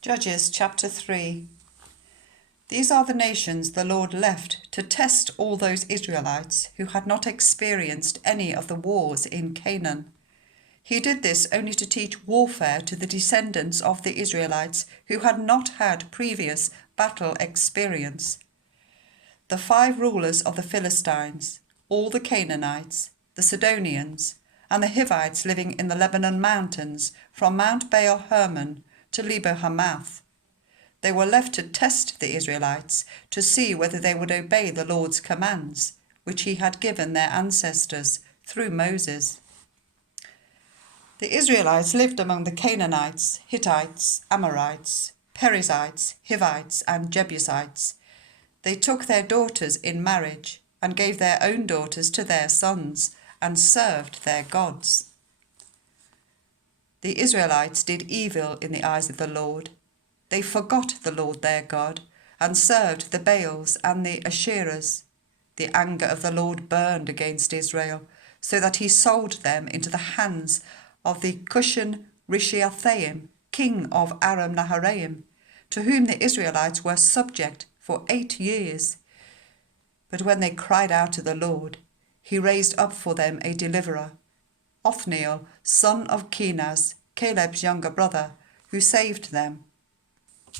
Judges chapter 3. These are the nations the Lord left to test all those Israelites who had not experienced any of the wars in Canaan. He did this only to teach warfare to the descendants of the Israelites who had not had previous battle experience. The 5 rulers of the Philistines, all the Canaanites, the Sidonians, and the Hivites living in the Lebanon mountains from Mount Baal Hermon to Lebo Hamath. They were left to test the Israelites to see whether they would obey the Lord's commands, which he had given their ancestors through Moses. The Israelites lived among the Canaanites, Hittites, Amorites, Perizzites, Hivites, and Jebusites. They took their daughters in marriage and gave their own daughters to their sons and served their gods. The Israelites did evil in the eyes of the Lord. They forgot the Lord their God and served the Baals and the Asherahs. The anger of the Lord burned against Israel, so that he sold them into the hands of the Cushan Rishathaim, king of Aram Naharaim, to whom the Israelites were subject for 8 years. But when they cried out to the Lord, he raised up for them a deliverer, Othniel, son of Kenaz, Caleb's younger brother, who saved them.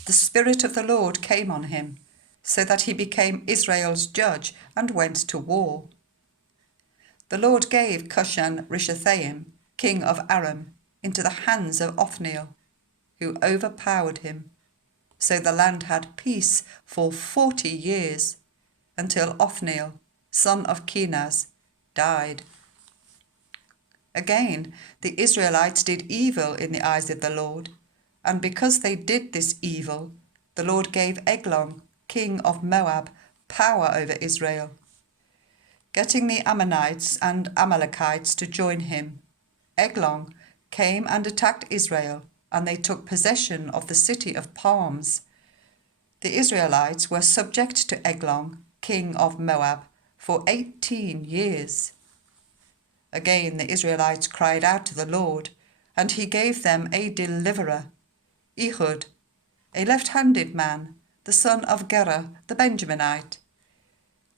The Spirit of the Lord came on him, so that he became Israel's judge and went to war. The Lord gave Cushan Rishathaim, king of Aram, into the hands of Othniel, who overpowered him. So the land had peace for 40 years, until Othniel, son of Kenaz, died. Again, the Israelites did evil in the eyes of the Lord, and because they did this evil, the Lord gave Eglon, king of Moab, power over Israel, getting the Ammonites and Amalekites to join him. Eglon came and attacked Israel, and they took possession of the city of palms. The Israelites were subject to Eglon, king of Moab, for 18 years. Again the Israelites cried out to the Lord, and he gave them a deliverer, Ehud, a left-handed man, the son of Gera the Benjaminite.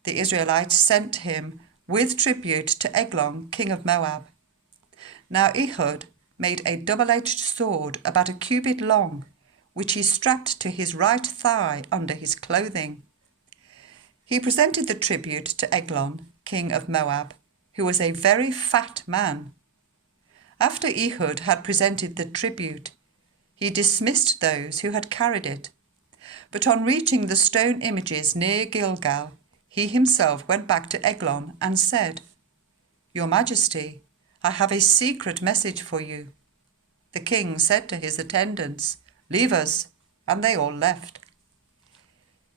The Israelites sent him with tribute to Eglon, king of Moab. Now Ehud made a double-edged sword about a cubit long, which he strapped to his right thigh under his clothing. He presented the tribute to Eglon, king of Moab, who was a very fat man. After Ehud had presented the tribute, he dismissed those who had carried it. But on reaching the stone images near Gilgal, he himself went back to Eglon and said, "Your Majesty, I have a secret message for you." The king said to his attendants, "Leave us," and they all left.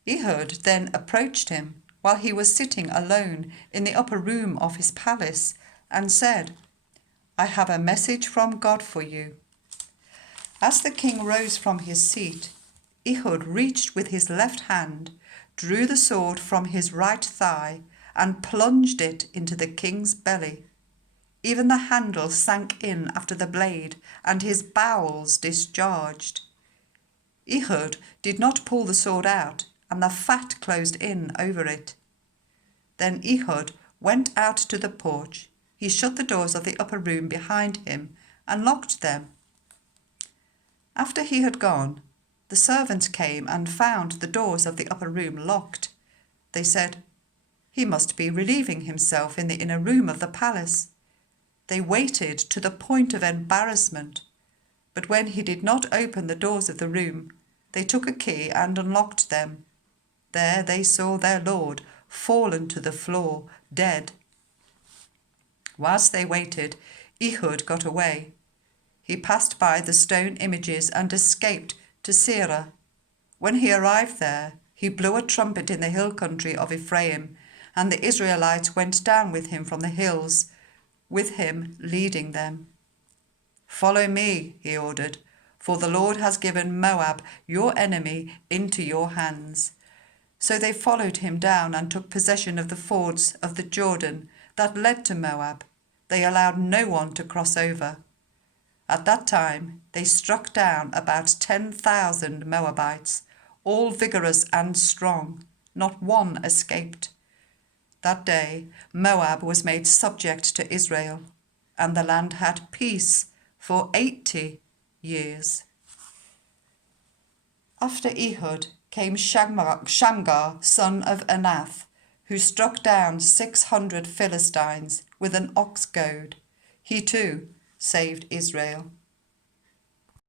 Ehud then approached him while he was sitting alone in the upper room of his palace and said, "I have a message from God for you." As the king rose from his seat, Ehud reached with his left hand, drew the sword from his right thigh, and plunged it into the king's belly. Even the handle sank in after the blade, and his bowels discharged. Ehud did not pull the sword out, and the fat closed in over it. Then Ehud went out to the porch. He shut the doors of the upper room behind him and locked them. After he had gone, the servants came and found the doors of the upper room locked. They said, "He must be relieving himself in the inner room of the palace." They waited to the point of embarrassment, but when he did not open the doors of the room, they took a key and unlocked them. There they saw their lord fallen to the floor, dead. Whilst they waited, Ehud got away. He passed by the stone images and escaped to Seirah. When he arrived there, he blew a trumpet in the hill country of Ephraim, and the Israelites went down with him from the hills, with him leading them. "Follow me," he ordered, "for the Lord has given Moab, your enemy, into your hands." So they followed him down and took possession of the fords of the Jordan that led to Moab. They allowed no one to cross over. At that time they struck down about 10,000 Moabites, all vigorous and strong. Not one escaped. That day Moab was made subject to Israel, and the land had peace for 80 years. After Ehud came Shamgar, son of Anath, who struck down 600 Philistines with an ox goad. He too saved Israel.